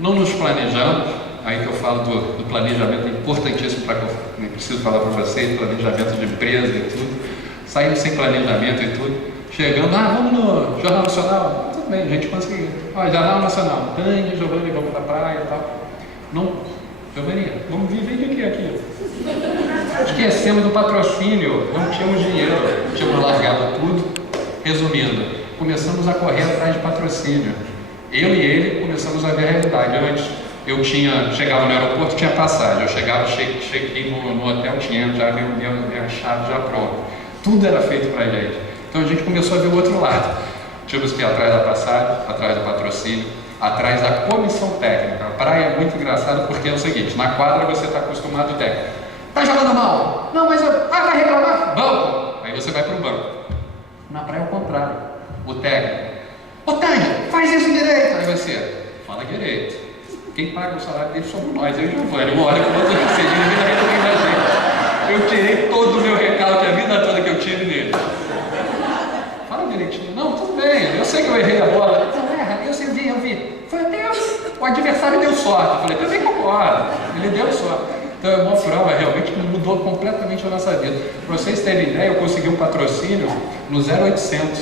Não nos planejamos, aí que eu falo do planejamento importantíssimo, para que eu nem preciso falar para vocês, planejamento de empresa e tudo. Saímos sem planejamento e tudo. Chegando, vamos no Jornal Nacional? Tudo bem, a gente conseguiu. Jornal Nacional, Tânia, Giovanni, vamos para a praia e tal. Não, Giovanni, vamos viver de quê aqui? Esquecemos do patrocínio, não tínhamos dinheiro, tínhamos largado tudo. Resumindo, começamos a correr atrás de patrocínio. Eu e ele começamos a ver a realidade. Antes, chegava no aeroporto, tinha passagem. Eu chegava, cheguei no hotel, tinha já minha chave já pronta. Tudo era feito para a gente. Então a gente começou a ver o outro lado. Tínhamos que ir atrás da passagem, atrás do patrocínio, atrás da comissão técnica. A praia é muito engraçada porque é o seguinte: na quadra você está acostumado ao técnico. Está jogando mal? Não, mas vai reclamar? Banco! Aí você vai para o banco. Na praia é o contrário. O técnico: ô Tânia, faz isso direito! Aí você fala direito. Quem paga o salário dele somos nós, eu e o Giovanni. Uma hora que eu vou receber da gente. Eu tirei todo o meu recalque, a vida toda que eu tive nele. Fala direitinho. Não, tudo bem, eu sei que eu errei a bola. Não erra, eu vi. Foi até o adversário deu sorte. Eu falei, também concordo, ele deu sorte. Então é uma prova realmente que mudou completamente a nossa vida. Para vocês terem ideia, eu consegui um patrocínio no 0800.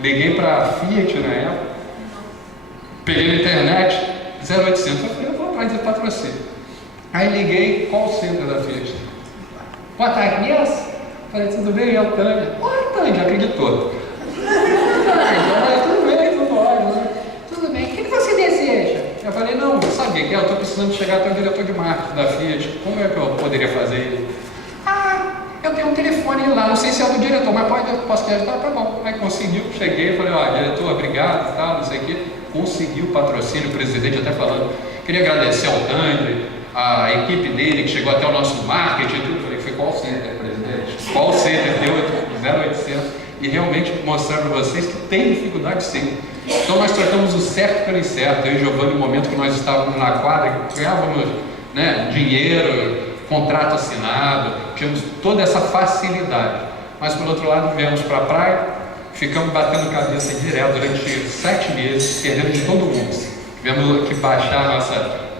Liguei para a Fiat na época, peguei na internet, 0800. Eu falei, eu vou atrás de patrocínio. Aí liguei, call center da Fiat. Boa tarde, Nilson. Falei, tudo bem? É o Tânia. Oi, Tânia, acreditou. Tudo bem, tudo ótimo. Tudo bem, o que você deseja? Eu falei, não, sabe o que é? Eu estou precisando chegar até o diretor de marketing da Fiat. Como é que eu poderia fazer isso? Eu tenho um telefone lá, não sei se é do diretor, mas posso te ajudar? Tá bom. Aí conseguiu, cheguei, falei, diretor, obrigado e tal, não sei o quê. Conseguiu o patrocínio, o presidente até falando. Queria agradecer ao Tânia, a equipe dele que chegou até o nosso marketing e tudo. Falei, foi call center, presidente. Call center, deu 0800. E realmente mostrar para vocês que tem dificuldade sim. Então nós tratamos o certo pelo incerto. Eu e o Giovanni, no momento que nós estávamos na quadra, ganhávamos dinheiro, contrato assinado, tínhamos toda essa facilidade. Mas pelo outro lado, viemos para a praia, ficamos batendo cabeça direto durante 7 meses, perdendo de todo mundo. Tivemos que baixar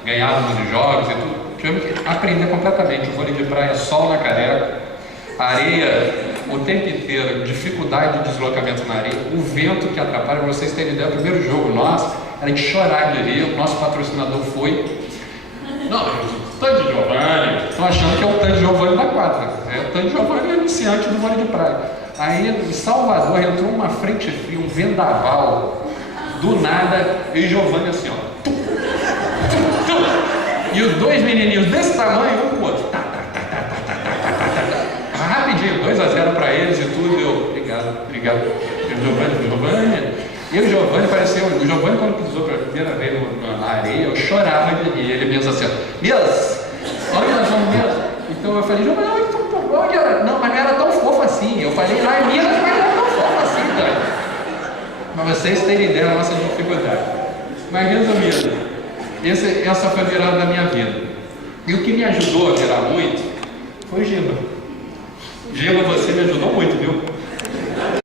ganhávamos de jogos e tudo. Tivemos que aprender completamente. O vôlei de praia, sol na careca, areia o tempo inteiro, dificuldade de deslocamento na areia, o vento que atrapalha. Para vocês terem ideia, o primeiro jogo nosso era de chorar de rir. O nosso patrocinador foi. Não, Tânia Giovanni, estão achando que é o Tânia Giovanni da quadra. O Tânia Giovanni é iniciante do vôlei de praia. Aí em Salvador entrou uma frente fria, um vendaval. Do nada, eu e Giovanni assim, ó. E os dois menininhos desse tamanho, um com o outro. Rapidinho, 2-0 para eles e tudo. Eu, obrigado. Giovanni. E o Giovanni parecia. O Giovanni, quando pisou pela primeira vez na areia, eu chorava de rir. Ele mesmo assim, Deus, olha nós vamos mesmo. Então eu falei, Giovanni, não, mas não era tão fofo assim. Eu falei, lá é Minas, mas não era tão fofo assim, cara. Para vocês terem ideia da nossa dificuldade. Mas resumindo, essa foi a virada da minha vida. E o que me ajudou a virar muito foi o Giba. Giba, você me ajudou muito, viu?